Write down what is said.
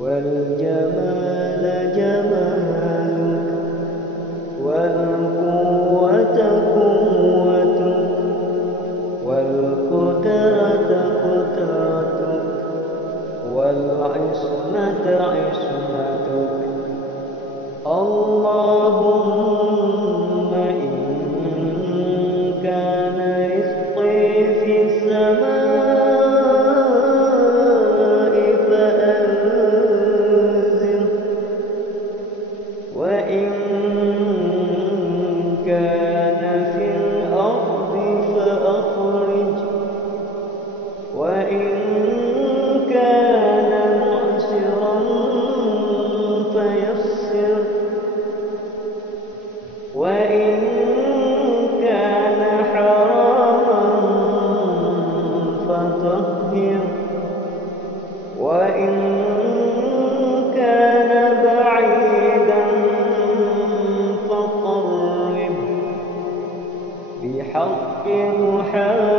والجمال جمالك والقوة قوتك والقدرة قدرتك والعصمة عصمتك. اللهم إن كان رزقي في السماء فأنزل، وإن كان في الأرض فأخرج، وإن كان معسرا فيسر، وإن كان حراما فطهر، وإن كان بعيدا فقرب بحق محمد